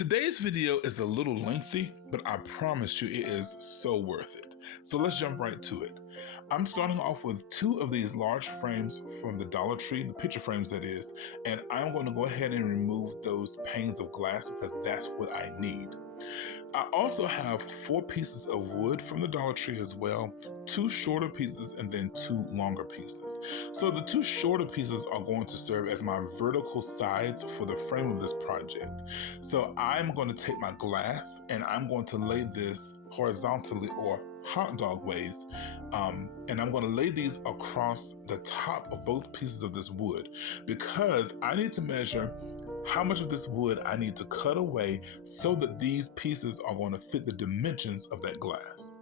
Today's video is a little lengthy, but I promise you it is so worth it. So let's jump right to it. I'm starting off with two of these large frames from the Dollar Tree, the picture frames that is, and I'm going to go ahead and remove those panes of glass because that's what I need. I also have 4 pieces of wood from the Dollar Tree as well, 2 shorter pieces and then 2 longer pieces. So the 2 shorter pieces are going to serve as my vertical sides for the frame of this project. So I'm going to take my glass and I'm going to lay this horizontally or hot dog ways, and I'm going to lay these across the top of both pieces of this wood because I need to measure how much of this wood I need to cut away so that these pieces are going to fit the dimensions of that glass.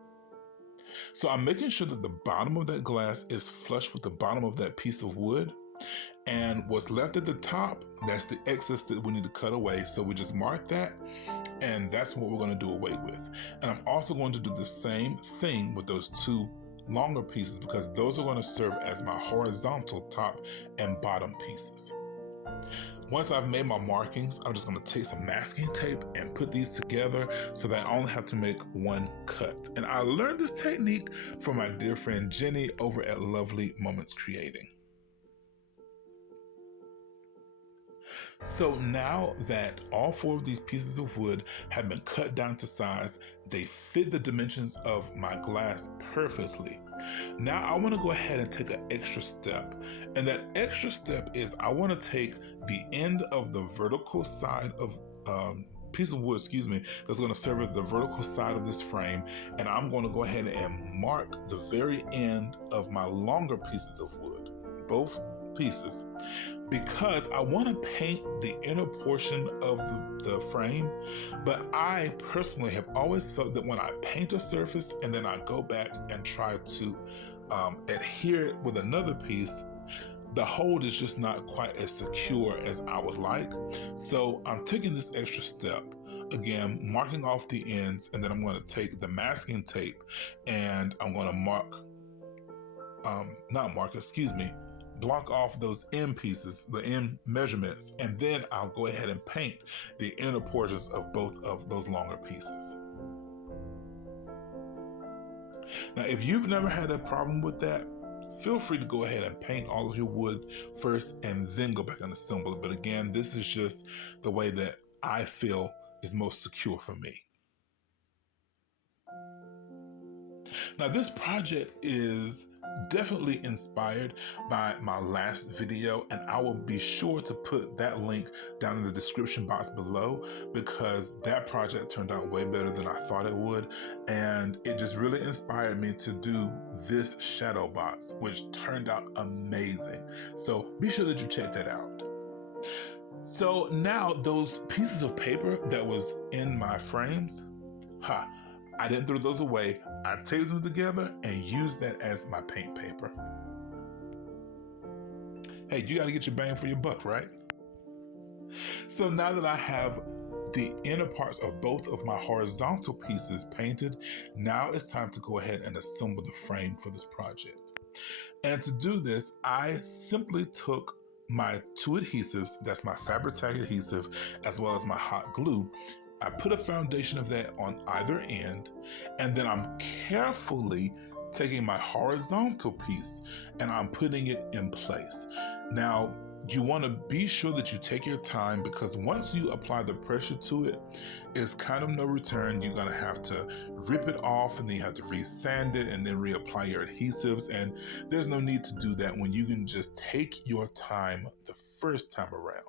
So I'm making sure that the bottom of that glass is flush with the bottom of that piece of wood, and what's left at the top, that's the excess that we need to cut away. So we just mark that, and that's what we're going to do away with. And I'm also going to do the same thing with those 2 longer pieces because those are going to serve as my horizontal top and bottom pieces. Once I've made my markings, I'm just going to take some masking tape and put these together so that I only have to make 1 cut. And I learned this technique from my dear friend Jenny over at Lovely Moments Creating. So now that all 4 of these pieces of wood have been cut down to size, they fit the dimensions of my glass perfectly. Now I want to go ahead and take an extra step. And that extra step is I want to take the end of the vertical side of piece of wood, that's going to serve as the vertical side of this frame, and I'm going to go ahead and mark the very end of my longer pieces of wood, both pieces, because I want to paint the inner portion of the frame. But I personally have always felt that when I paint a surface and then I go back and try to adhere it with another piece, the hold is just not quite as secure as I would like. So I'm taking this extra step, again, marking off the ends, and then I'm going to take the masking tape and I'm going to block off those end pieces, the end measurements, and then I'll go ahead and paint the inner portions of both of those longer pieces. Now, if you've never had a problem with that, feel free to go ahead and paint all of your wood first and then go back and assemble it. But again, this is just the way that I feel is most secure for me. Now, this project is definitely inspired by my last video, and I will be sure to put that link down in the description box below because that project turned out way better than I thought it would, and it just really inspired me to do this shadow box, which turned out amazing. So be sure that you check that out. So now those pieces of paper that was in my frames, I didn't throw those away. I taped them together and used that as my paint paper. Hey, you got to get your bang for your buck, right? So now that I have the inner parts of both of my horizontal pieces painted, now it's time to go ahead and assemble the frame for this project. And to do this, I simply took my 2 adhesives, that's my Fabri-Tac adhesive, as well as my hot glue. I put a foundation of that on either end, and then I'm carefully taking my horizontal piece and I'm putting it in place. Now, you want to be sure that you take your time because once you apply the pressure to it, it's kind of no return. You're going to have to rip it off and then you have to re-sand it and then reapply your adhesives. And there's no need to do that when you can just take your time the first time around.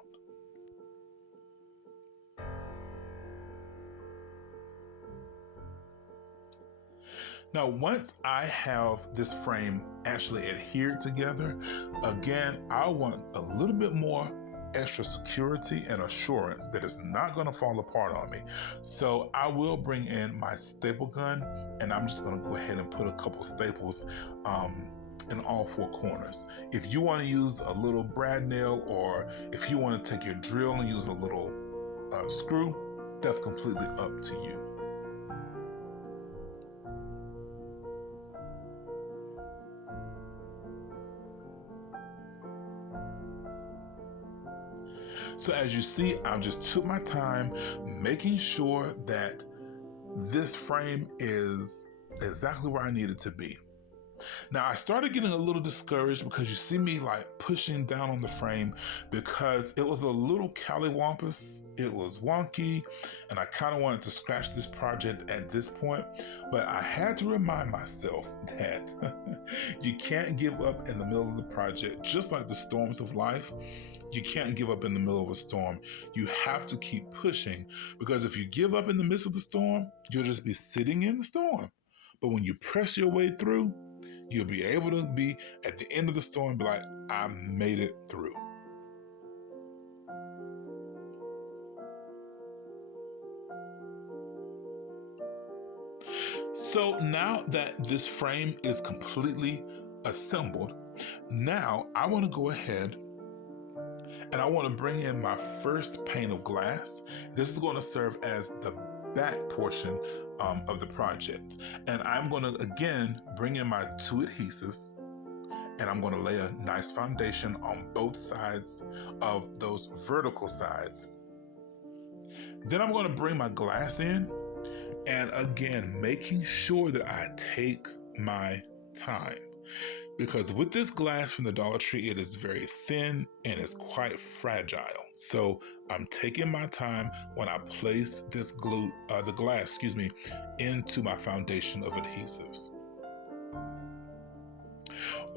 Now, once I have this frame actually adhered together, again, I want a little bit more extra security and assurance that it's not going to fall apart on me. So I will bring in my staple gun and I'm just going to go ahead and put a couple staples in all 4 corners. If you want to use a little brad nail, or if you want to take your drill and use a little screw, that's completely up to you. So as you see, I just took my time, making sure that this frame is exactly where I need it to be. Now I started getting a little discouraged because you see me like pushing down on the frame because it was a little callywumpus, it was wonky, and I kind of wanted to scratch this project at this point, but I had to remind myself that you can't give up in the middle of the project. Just like the storms of life, you can't give up in the middle of a storm. You have to keep pushing, because if you give up in the midst of the storm, you'll just be sitting in the storm. But when you press your way through, you'll be able to be at the end of the storm, be like, I made it through. So now that this frame is completely assembled, now I want to go ahead and I want to bring in my first pane of glass. This is going to serve as the back portion of the project. And I'm going to, again, bring in my 2 adhesives, and I'm going to lay a nice foundation on both sides of those vertical sides. Then I'm going to bring my glass in, and again, making sure that I take my time. Because with this glass from the Dollar Tree, it is very thin and it's quite fragile. So I'm taking my time when I place this the glass, into my foundation of adhesives.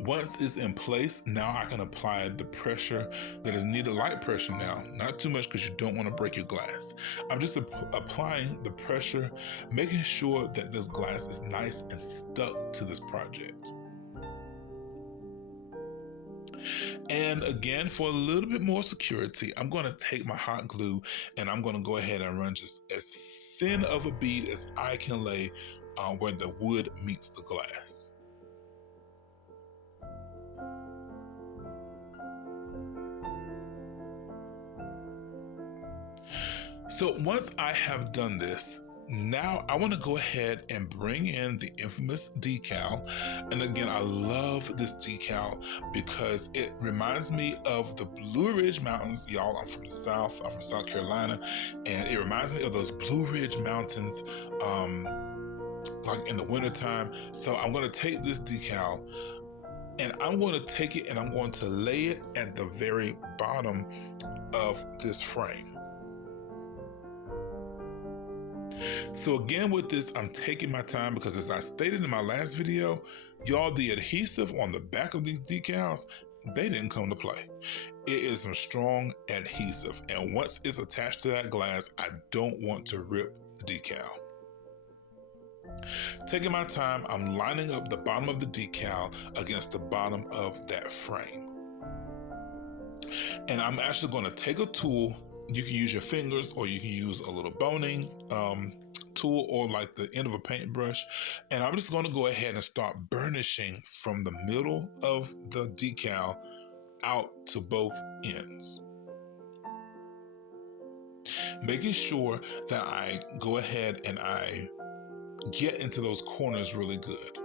Once it's in place, now I can apply the pressure that is needed, light pressure now, not too much because you don't want to break your glass. I'm just applying the pressure, making sure that this glass is nice and stuck to this project. And again, for a little bit more security, I'm going to take my hot glue and I'm going to go ahead and run just as thin of a bead as I can lay where the wood meets the glass. So once I have done this, now I want to go ahead and bring in the infamous decal. And again, I love this decal because it reminds me of the Blue Ridge Mountains. Y'all, I'm from the South, I'm from South Carolina, and it reminds me of those Blue Ridge Mountains like in the wintertime. So I'm going to take this decal and I'm going to take it and I'm going to lay it at the very bottom of this frame. So again, with this, I'm taking my time because, as I stated in my last video, y'all, the adhesive on the back of these decals, they didn't come to play. It is some strong adhesive, and once it's attached to that glass, I don't want to rip the decal. Taking my time, I'm lining up the bottom of the decal against the bottom of that frame. And I'm actually going to take a tool. You can use your fingers or you can use a little boning tool or like the end of a paintbrush. And I'm just going to go ahead and start burnishing from the middle of the decal out to both ends. Making sure that I go ahead and I get into those corners really good.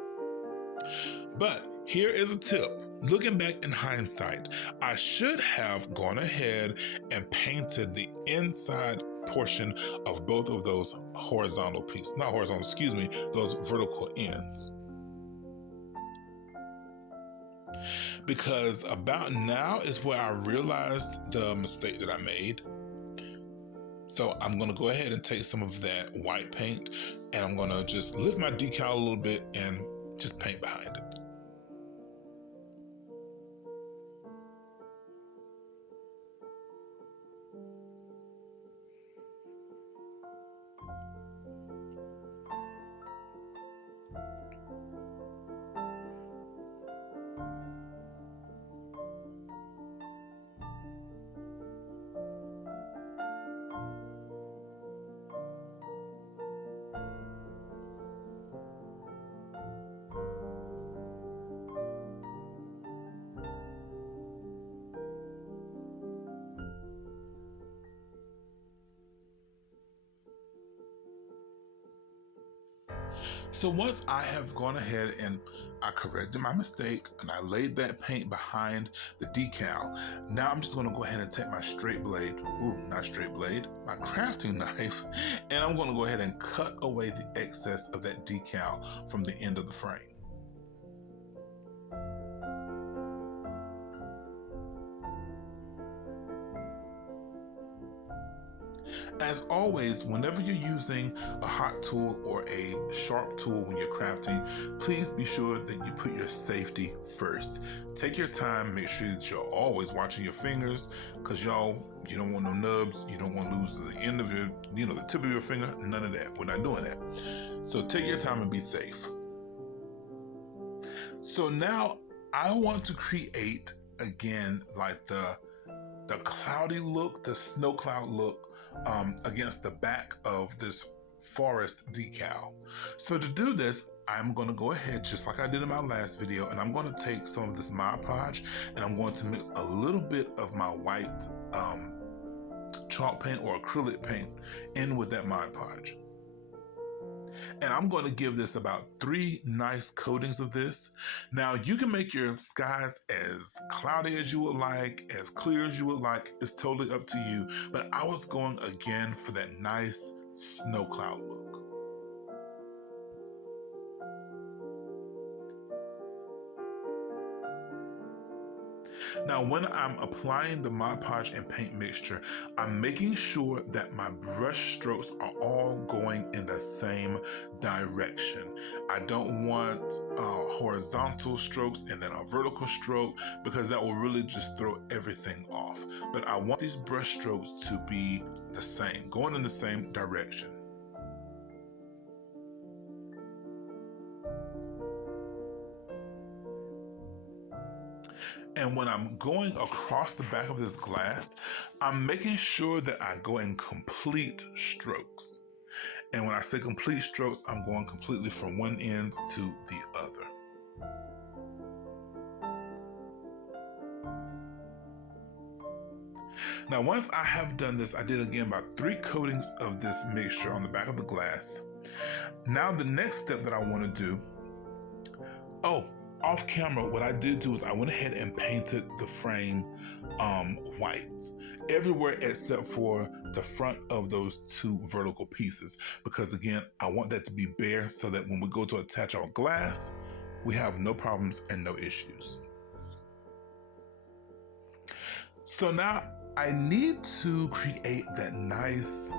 But here is a tip. Looking back in hindsight, I should have gone ahead and painted the inside portion of both of those horizontal pieces, not horizontal, excuse me, those vertical ends. Because about now is where I realized the mistake that I made. So I'm going to go ahead and take some of that white paint and I'm going to just lift my decal a little bit and just paint behind it. So once I have gone ahead and I corrected my mistake and I laid that paint behind the decal. Now I'm just gonna go ahead and take my straight blade, not straight blade, my crafting knife, and I'm gonna go ahead and cut away the excess of that decal from the end of the frame. As always, whenever you're using a hot tool or a sharp tool when you're crafting, please be sure that you put your safety first. Take your time, make sure that you're always watching your fingers, because y'all, you don't want no nubs, you don't want to lose the end of your, the tip of your finger, none of that. We're not doing that. So take your time and be safe. So now I want to create, again, like the cloudy look, the snow cloud look, against the back of this forest decal. So to do this, I'm going to go ahead, just like I did in my last video, and I'm going to take some of this Mod Podge and I'm going to mix a little bit of my white chalk paint or acrylic paint in with that Mod Podge. And I'm going to give this about 3 nice coatings of this. Now you can make your skies as cloudy as you would like, as clear as you would like. It's totally up to you. But I was going again for that nice snow cloud look. Now, when I'm applying the Mod Podge and paint mixture, I'm making sure that my brush strokes are all going in the same direction. I don't want horizontal strokes and then a vertical stroke, because that will really just throw everything off. But I want these brush strokes to be the same, going in the same direction. And when I'm going across the back of this glass, I'm making sure that I go in complete strokes. And when I say complete strokes, I'm going completely from one end to the other. Now, once I have done this, I did again about 3 coatings of this mixture on the back of the glass. Now the next step that I want to do, off camera, what I did do is I went ahead and painted the frame white everywhere except for the front of those 2 vertical pieces, because again, I want that to be bare so that when we go to attach our glass, we have no problems and no issues. So now I need to create that nice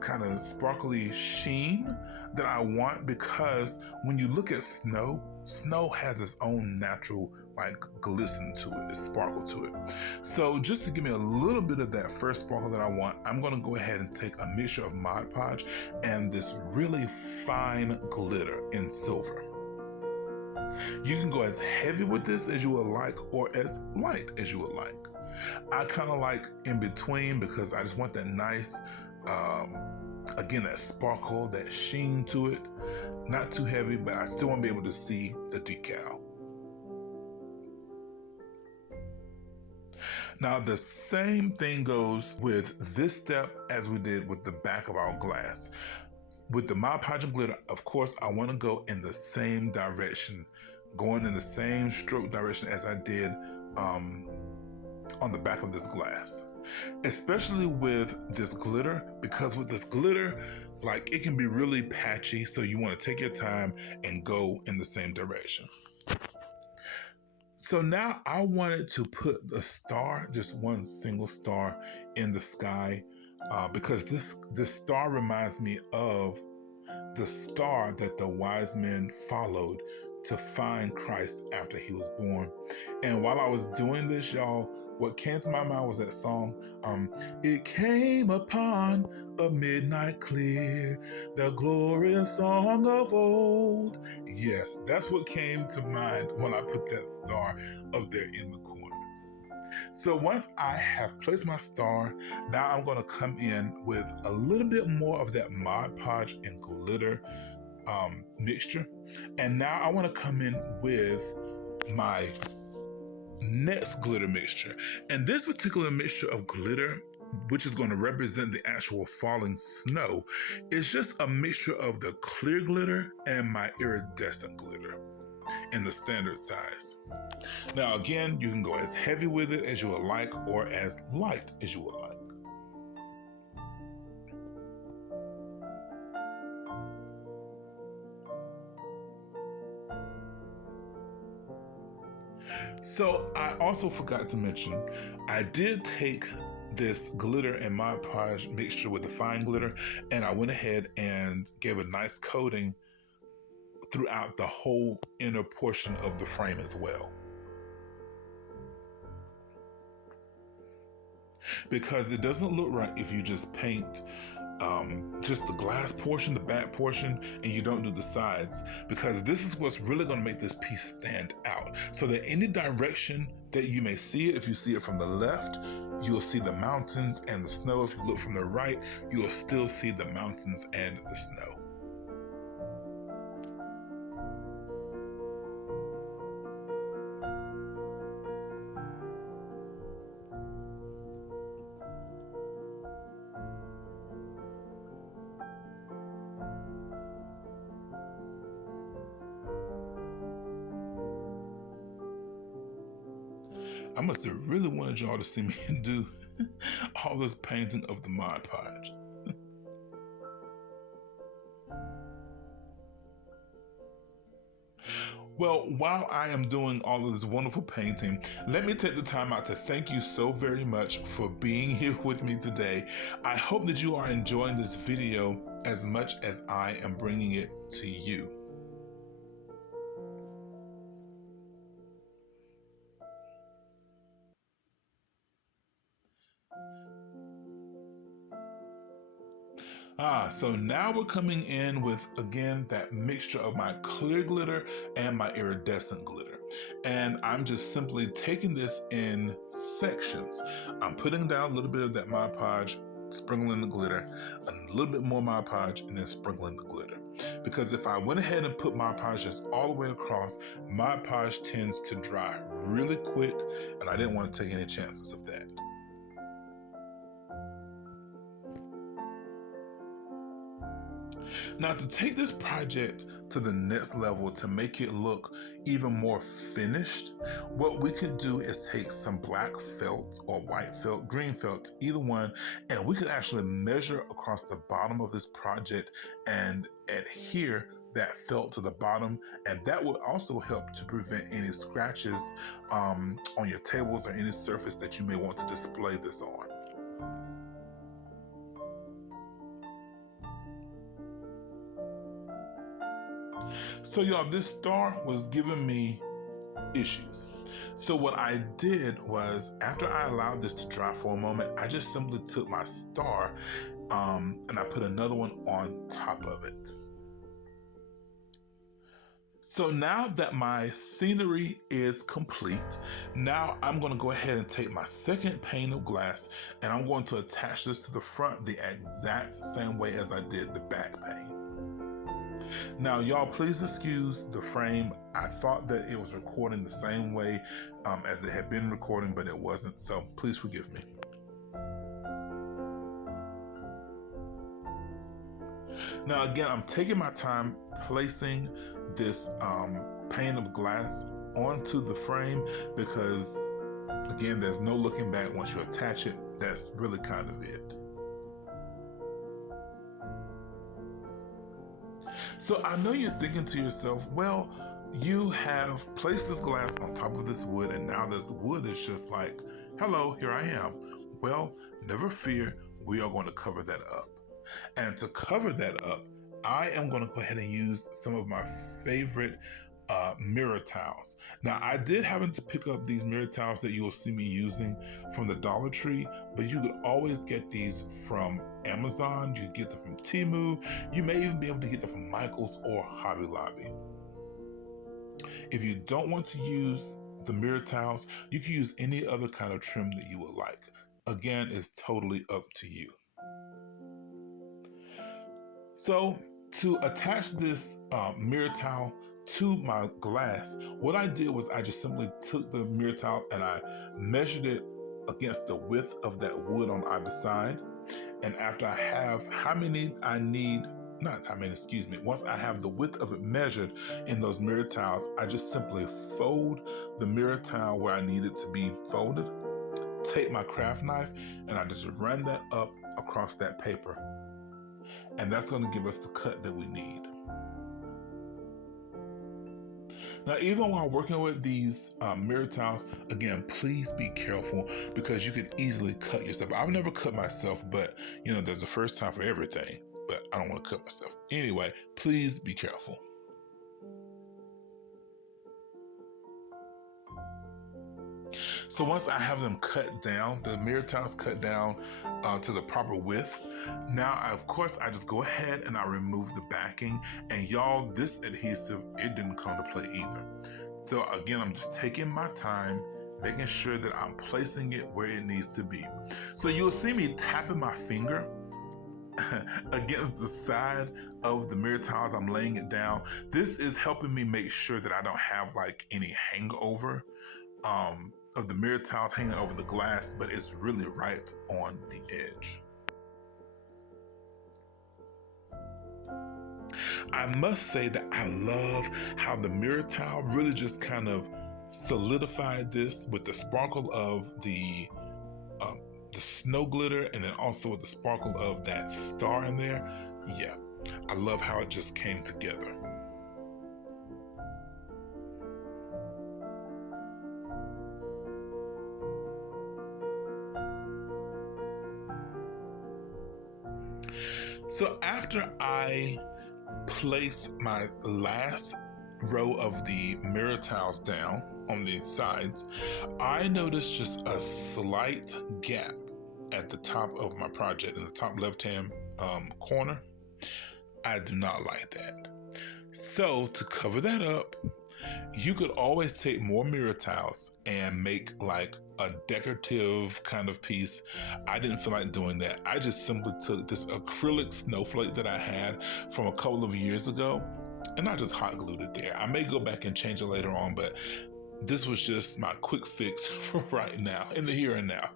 kind of sparkly sheen that I want, because when you look at snow has its own natural glisten to it, sparkle to it. So just to give me a little bit of that first sparkle that I want, I'm going to go ahead and take a mixture of Mod Podge and this really fine glitter in silver. You can go as heavy with this as you would like or as light as you would like. I kind of like in between, because I just want that nice again, that sparkle, that sheen to it. Not too heavy, but I still want to be able to see the decal. Now the same thing goes with this step as we did with the back of our glass. With the Mod Podge and glitter, of course, I want to go in the same direction, going in the same stroke direction as I did on the back of this glass. Especially with this glitter, because with this glitter, it can be really patchy, so you want to take your time and go in the same direction. So now I wanted to put the star, just one single star in the sky, because this star reminds me of the star that the wise men followed to find Christ after he was born. And while I was doing this, y'all, what came to my mind was that song, it came upon a midnight clear, the glorious song of old. Yes, that's what came to mind when I put that star up there in the corner. So once I have placed my star, now I'm going to come in with a little bit more of that Mod Podge and glitter mixture. And now I want to come in with my next glitter mixture. And this particular mixture of glitter, which is going to represent the actual falling snow, is just a mixture of the clear glitter and my iridescent glitter. in the standard size. Now again, you can go as heavy with it as you would like or as light as you would like. So I also forgot to mention, I did take this glitter and Mod Podge mixture with the fine glitter, and I went ahead and gave a nice coating throughout the whole inner portion of the frame as well. Because it doesn't look right if you just paint just the glass portion, the back portion, and you don't do the sides, because this is what's really going to make this piece stand out. So that any direction that you may see it, if you see it from the left, you'll see the mountains and the snow. If you look from the right, you'll still see the mountains and the snow. I must have really wanted y'all to see me do all this painting of the Mod Podge. Well, while I am doing all of this wonderful painting, let me take the time out to thank you so very much for being here with me today. I hope that you are enjoying this video as much as I am bringing it to you. So now we're coming in with, again, that mixture of my clear glitter and my iridescent glitter. And I'm just simply taking this in sections. I'm putting down a little bit of that Mod Podge, sprinkling the glitter, a little bit more Mod Podge, and then sprinkling the glitter. Because if I went ahead and put Mod Podge just all the way across, Mod Podge tends to dry really quick, and I didn't want to take any chances of that. Now, to take this project to the next level, to make it look even more finished, what we could do is take some black felt or white felt, green felt, either one, and we could actually measure across the bottom of this project and adhere that felt to the bottom, and that would also help to prevent any scratches on your tables or any surface that you may want to display this on. So y'all, this star was giving me issues. So what I did was, after I allowed this to dry for a moment, I just simply took my star and I put another one on top of it. So now that my scenery is complete, now I'm going to go ahead and take my second pane of glass and I'm going to attach this to the front the exact same way as I did the back pane. Now, y'all, please excuse the frame. I thought that it was recording the same way as it had been recording, but it wasn't, so please forgive me. Now, again, I'm taking my time placing this pane of glass onto the frame because, again, there's no looking back once you attach it. That's really kind of it. So I know you're thinking to yourself, well, you have placed this glass on top of this wood and now this wood is just like, hello, here I am. Well, never fear, we are going to cover that up. And to cover that up, I am going to go ahead and use some of my favorite mirror towels. Now, I did happen to pick up these mirror towels that you will see me using from the Dollar Tree, but you could always get these from Amazon. You can get them from Temu. You may even be able to get them from Michael's or Hobby Lobby. If you don't want to use the mirror towels, you can use any other kind of trim that you would like. Again, it's totally up to you. So to attach this mirror towel to my glass, what I did was I just simply took the mirror towel and I measured it against the width of that wood on either side. And after I have how many I need once I have the width of it measured in those mirror tiles, I just simply fold the mirror tile where I need it to be folded, take my craft knife, and I just run that up across that paper. And that's going to give us the cut that we need. Now, even while working with these mirror tiles, again, please be careful because you could easily cut yourself. I've never cut myself, but there's a first time for everything, but I don't want to cut myself. Anyway, please be careful. So once I have them cut down, the mirror tiles cut down to the proper width, now of course I just go ahead and I remove the backing. And y'all, this adhesive, it didn't come to play either. So again, I'm just taking my time, making sure that I'm placing it where it needs to be. So you'll see me tapping my finger against the side of the mirror tiles. I'm laying it down. This is helping me make sure that I don't have like any hangover of the mirror tiles hanging over the glass, but it's really right on the edge. I must say that I love how the mirror tile really just kind of solidified this with the sparkle of the snow glitter, and then also with the sparkle of that star in there. Yeah, I love how it just came together. So after I place my last row of the mirror tiles down on the sides, I noticed just a slight gap at the top of my project in the top left-hand corner. I do not like that. So to cover that up, you could always take more mirror tiles and make like a decorative kind of piece. I didn't feel like doing that. I just simply took this acrylic snowflake that I had from a couple of years ago, and I just hot glued it there. I may go back and change it later on, but this was just my quick fix for right now, in the here and now.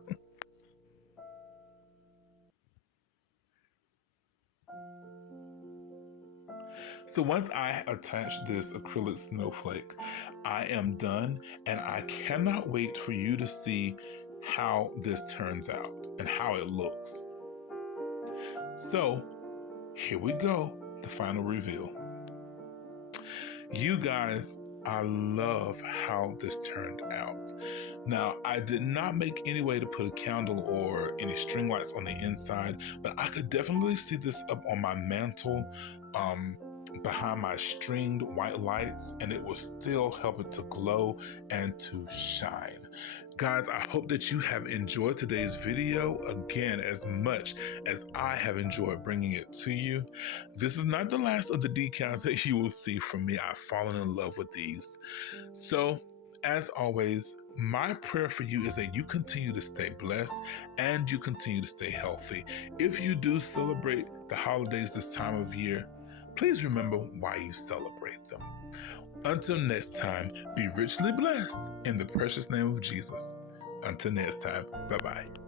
So once I attach this acrylic snowflake, I am done, and I cannot wait for you to see how this turns out and how it looks. So here we go, the final reveal. You guys, I love how this turned out. Now, I did not make any way to put a candle or any string lights on the inside, but I could definitely see this up on my mantle, behind my stringed white lights, and it was still helping to glow and to shine. Guys, I hope that you have enjoyed today's video again as much as I have enjoyed bringing it to you. This is not the last of the decals that you will see from me. I've fallen in love with these. So, as always, my prayer for you is that you continue to stay blessed and you continue to stay healthy. If you do celebrate the holidays this time of year, please remember why you celebrate them. Until next time, be richly blessed in the precious name of Jesus. Until next time, bye-bye.